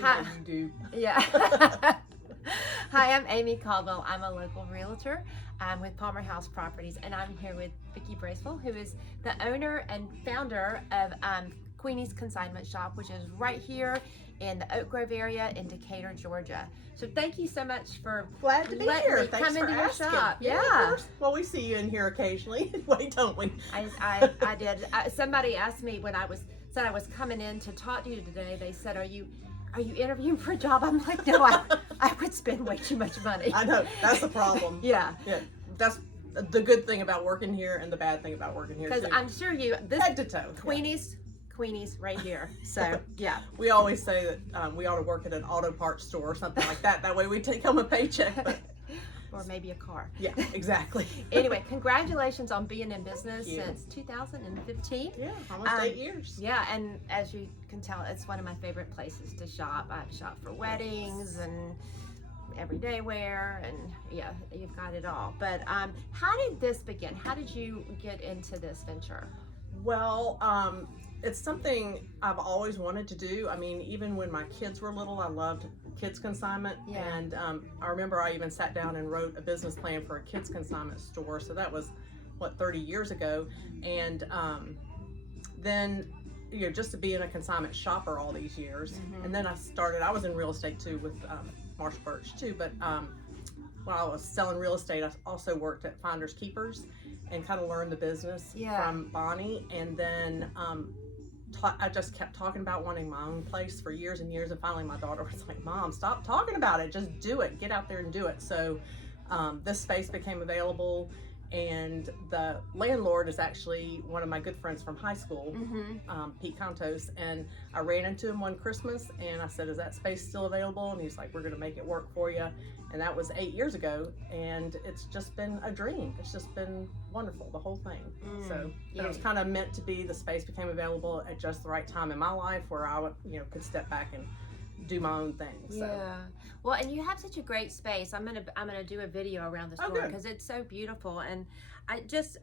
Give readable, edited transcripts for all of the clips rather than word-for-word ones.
Hi. You do. Yeah. Hi, I'm Amy Caldwell. I'm a local realtor. I'm with PalmerHouse Properties, and I'm here with Vickie Bracewell, who is the owner and founder of Queenies Consignment Shop, which is right here in the Oak Grove area in Decatur, Georgia. So thank you so much for Glad to be here. Thanks come for into your asking. shop. Yeah. Of course. Well, we see you in here occasionally. Wait, don't we? I did. Somebody asked me when I was coming in to talk to you today. They said, "Are you interviewing for a job?" I'm like, "No, I would spend way too much money." I know, that's the problem. Yeah. That's the good thing about working here and the bad thing about working here. Because I'm sure this head to toe. Queenies right here. So yeah. We always say that we ought to work at an auto parts store or something like that. That way we take home a paycheck. But or maybe a car. Yeah, exactly. Anyway, congratulations on being in business since 2015. Yeah, almost 8 years. Yeah, and as you can tell, it's one of my favorite places to shop. I've shopped for weddings and everyday wear, and yeah, you've got it all. But how did this begin? How did you get into this venture? Well, it's something I've always wanted to do. I mean, even when my kids were little, I loved kids consignment. Yeah. And I remember I even sat down and wrote a business plan for a kids consignment store. So that was, 30 years ago. And then, just to be in a consignment shopper all these years. Mm-hmm. And then I was in real estate too with Marshall Birch too. But when I was selling real estate, I also worked at Finders Keepers and kind of learned the business from Bonnie. And then I just kept talking about wanting my own place for years and years, and finally my daughter was like, "Mom, stop talking about it, just do it, get out there and do it." So this space became available, and the landlord is actually one of my good friends from high school, Pete Contos, and I ran into him one Christmas and I said, "Is that space still available?" And he's like, "We're gonna make it work for you." And that was 8 years ago, and it's just been a dream. It's just been wonderful, the whole thing. So it was kind of meant to be. The space became available at just the right time in my life where I could step back and do my own thing. So. Yeah. Well, and you have such a great space. I'm gonna do a video around the store because it's so beautiful. And I just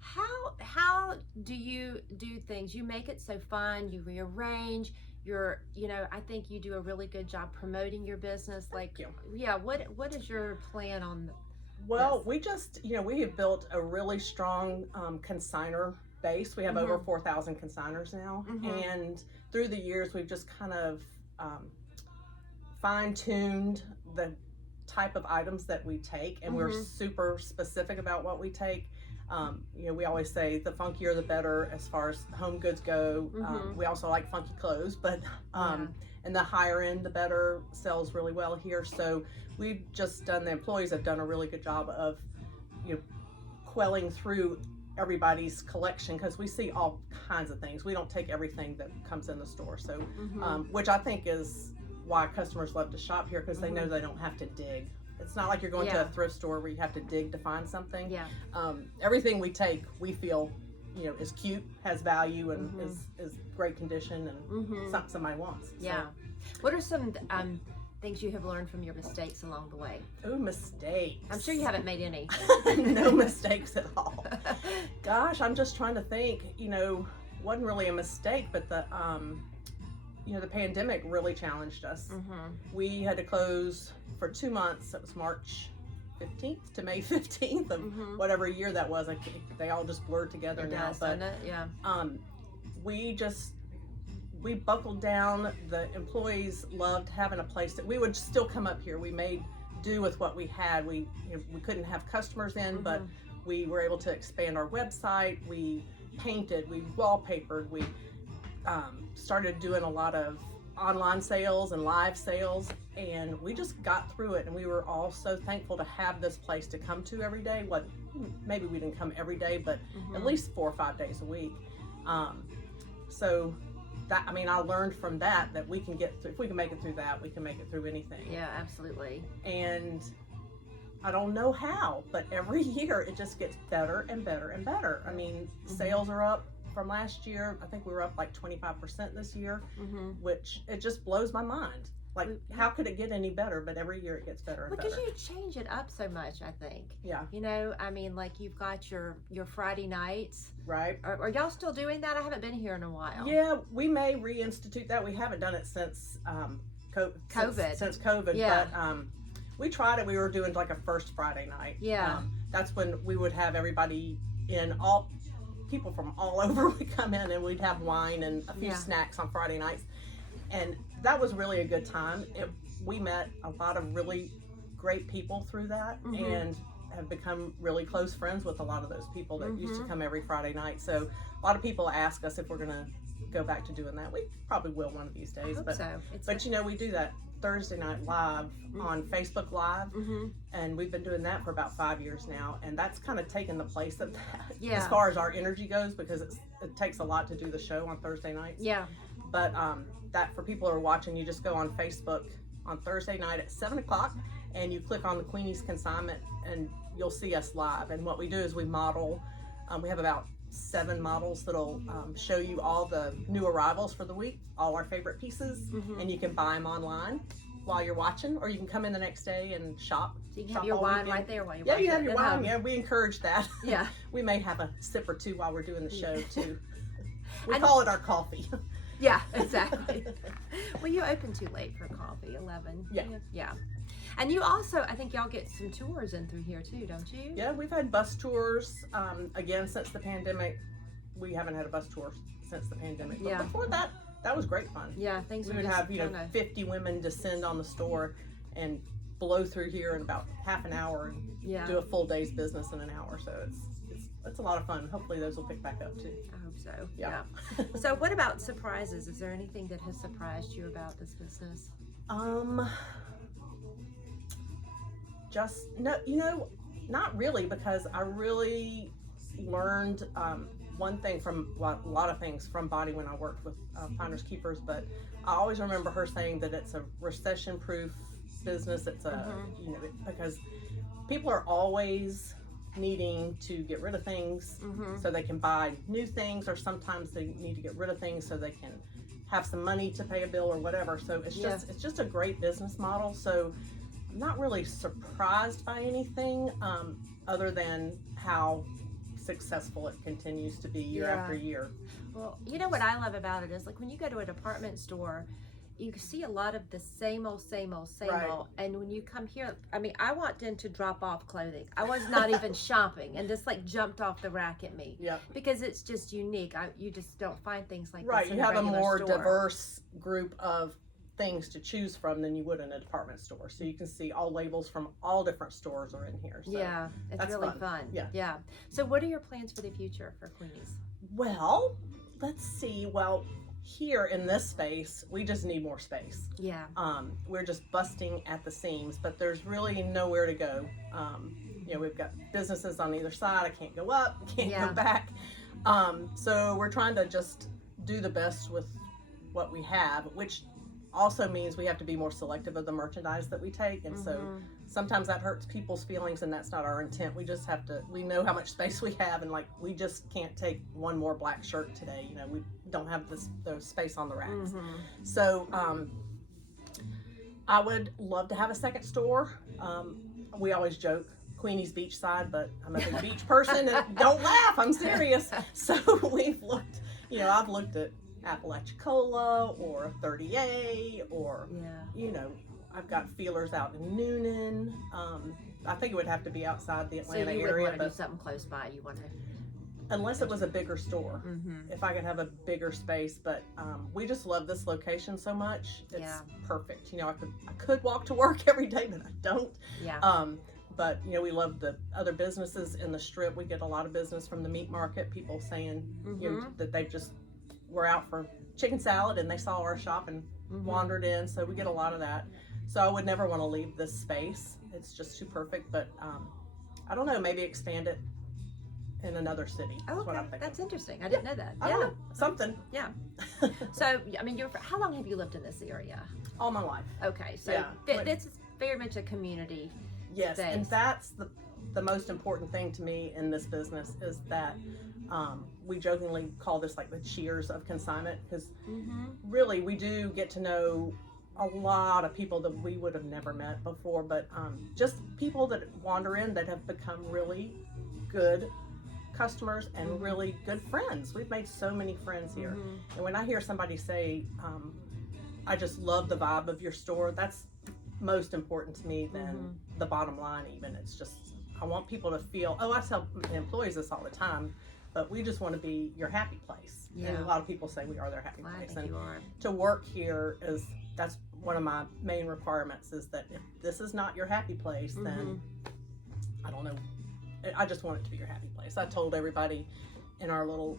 how do you do things? You make it so fun. You rearrange. I think you do a really good job promoting your business. Thank you. Yeah. What is your plan on? Well, we just we have built a really strong consignor base. We have over 4,000 consignors now, and through the years we've just kind of fine-tuned the type of items that we take, and we're super specific about what we take. We always say the funkier the better as far as home goods go. We also like funky clothes, but and the higher end the better, sells really well here. So we've just the employees have done a really good job of quelling through everybody's collection, because we see all kinds of things. We don't take everything that comes in the store, so which I think is why customers love to shop here, because they know they don't have to dig. It's not like you're going to a thrift store where you have to dig to find something. Everything we take, we feel is cute, has value, and is great condition, and something somebody wants. So. What are some things you have learned from your mistakes along the way? Oh, mistakes. I'm sure you haven't made any. No mistakes at all. Gosh, I'm just trying to think. Wasn't really a mistake, but the pandemic really challenged us. We had to close for 2 months. It was March 15th to May 15th of whatever year that was. They all just blurred together now. But we buckled down. The employees loved having a place that we would still come up here. We made do with what we had. We couldn't have customers in, but we were able to expand our website. We painted, we wallpapered, we started doing a lot of online sales and live sales, and we just got through it, and we were all so thankful to have this place to come to every day. Maybe we didn't come every day, but at least 4 or 5 days a week. So that, I learned from that we can get through. If we can make it through that, we can make it through anything. Yeah, absolutely. And I don't know how, but every year it just gets better and better and better. Sales are up from last year. I think we were up like 25% this year, which it just blows my mind. Like, how could it get any better? But every year it gets better and Because better. you change it up so much, I think. Yeah. You know, I mean, like you've got your Friday nights. Right. Are y'all still doing that? I haven't been here in a while. Yeah, we may reinstitute that. We haven't done it since COVID. Since COVID. Yeah. But we tried it. We were doing like a first Friday night. Yeah. That's when we would have everybody in, all people from all over would come in, and we'd have wine and a few snacks on Friday nights. And that was really a good time. We met a lot of really great people through that, and have become really close friends with a lot of those people that used to come every Friday night. So a lot of people ask us if we're going to go back to doing that. We probably will one of these days. I hope so. But you know, we do that Thursday night live on Facebook Live, and we've been doing that for about 5 years now, and that's kind of taken the place of that as far as our energy goes, because it takes a lot to do the show on Thursday nights. Yeah. But that, for people who are watching, you just go on Facebook on Thursday night at 7 o'clock, and you click on the Queenies Consignment, and you'll see us live. And what we do is we model. We have about 7 models that'll show you all the new arrivals for the week, all our favorite pieces, and you can buy them online while you're watching, or you can come in the next day and shop. So you can have your wine right there while you're watching. Yeah, you have your wine. Yeah, we encourage that. Yeah. We may have a sip or two while we're doing the show too. We call it our coffee. Yeah, exactly. Well, you open too late for coffee, 11. Yeah. Yeah. And you also, I think y'all get some tours in through here too, don't you? Yeah, we've had bus tours. Again, since the pandemic, we haven't had a bus tour since the pandemic. But before that, that was great fun. Yeah, things we would have 50 women descend on the store and blow through here in about half an hour and do a full day's business in an hour. So it's a lot of fun. Hopefully those will pick back up too. I hope so. Yeah. So what about surprises? Is there anything that has surprised you about this business? Just no, not really, because I really learned one thing from a lot of things from Bonnie when I worked with Finders Keepers, but I always remember her saying that it's a recession-proof business. It's a because people are always needing to get rid of things so they can buy new things, or sometimes they need to get rid of things so they can have some money to pay a bill or whatever. So it's just a great business model. So I'm not really surprised by anything other than how successful it continues to be year after year. Well, you know what I love about it is, like, when you go to a department store, you see a lot of the same old. And when you come here, I mean, I walked in to drop off clothing. I was not even shopping, and this like jumped off the rack at me. Yeah. Because it's just unique. You just don't find things like this in you have a more store. Diverse group of things to choose from than you would in a department store. So you can see all labels from all different stores are in here. So yeah, it's really fun. Yeah. So what are your plans for the future for Queenies? Well, let's see. Well, here in this space, we just need more space. Yeah. We're just busting at the seams, but there's really nowhere to go. We've got businesses on either side. I can't go up, can't go back. So we're trying to just do the best with what we have, which also means we have to be more selective of the merchandise that we take. And so sometimes that hurts people's feelings, and that's not our intent. We just have to, we know how much space we have, and like, we just can't take one more black shirt today. We don't have the space on the racks. So I would love to have a second store. We always joke Queenie's beachside, but I'm a big beach person, and don't laugh, I'm serious. So we've looked, I've looked at Apalachicola or 30A, or I've got feelers out in Noonan. I think it would have to be outside the Atlanta area. So you would want to do something close by. You want to, unless it was a bigger store, if I could have a bigger space. But we just love this location so much. It's perfect. I could walk to work every day, but I don't. Yeah. But we love the other businesses in the strip. We get a lot of business from the meat market. People saying that they just were out for chicken salad and they saw our shop and wandered in. So we get a lot of that. So I would never want to leave this space. It's just too perfect. But I don't know, maybe expand it in another city. Oh, what I'm thinking. That's interesting. I didn't know that. I don't know, something. Yeah. So, I mean, how long have you lived in this area? All my life. Okay. So this is very much a community Yes, space. And that's the most important thing to me in this business is that we jokingly call this like the Cheers of Consignment, because really we do get to know a lot of people that we would have never met before, but just people that wander in that have become really good customers and really good friends. We've made so many friends here. And when I hear somebody say, I just love the vibe of your store, that's most important to me than the bottom line even. It's just, I want people to feel, I tell employees this all the time, but we just want to be your happy place. And a lot of people say we are their happy place. And to work here that's one of my main requirements, is that if this is not your happy place, then I don't know. I just want it to be your happy place. I told everybody in our little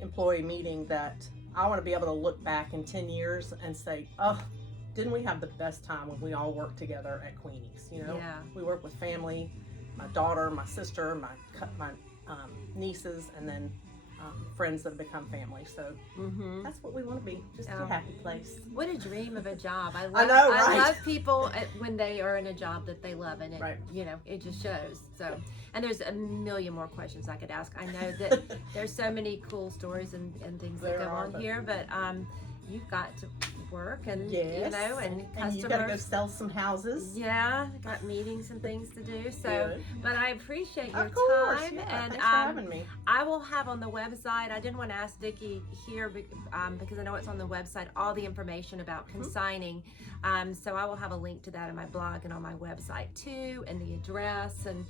employee meeting that I want to be able to look back in 10 years and say, oh, didn't we have the best time when we all worked together at Queenies? You know, we work with family, my daughter, my sister, my nieces, and then friends that have become family. So that's what we want to be, just a happy place. What a dream of a job. I know, right? I love people when they are in a job that they love, and it, you know, it just shows. So, and there's a million more questions I could ask. I know that there's so many cool stories and things that go on here, but you've got to work and you know, and customers. You gotta go sell some houses. Yeah, got meetings and things to do. So, Good. But I appreciate your time, and thanks for having me. I will have on the website. I didn't want to ask Vickie here because I know it's on the website, all the information about consigning. So I will have a link to that in my blog and on my website too, and the address and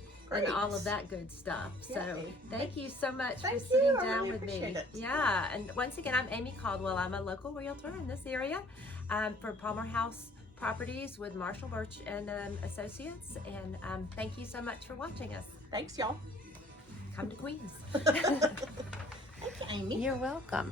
all of that good stuff. So thank you so much for sitting down with me. Yeah, and once again, I'm Amy Caldwell. I'm a local realtor in this area for PalmerHouse Properties with Marshall Birch and Associates. And thank you so much for watching us. Thanks, y'all. Come to Queens. Thank you, Amy. You're welcome.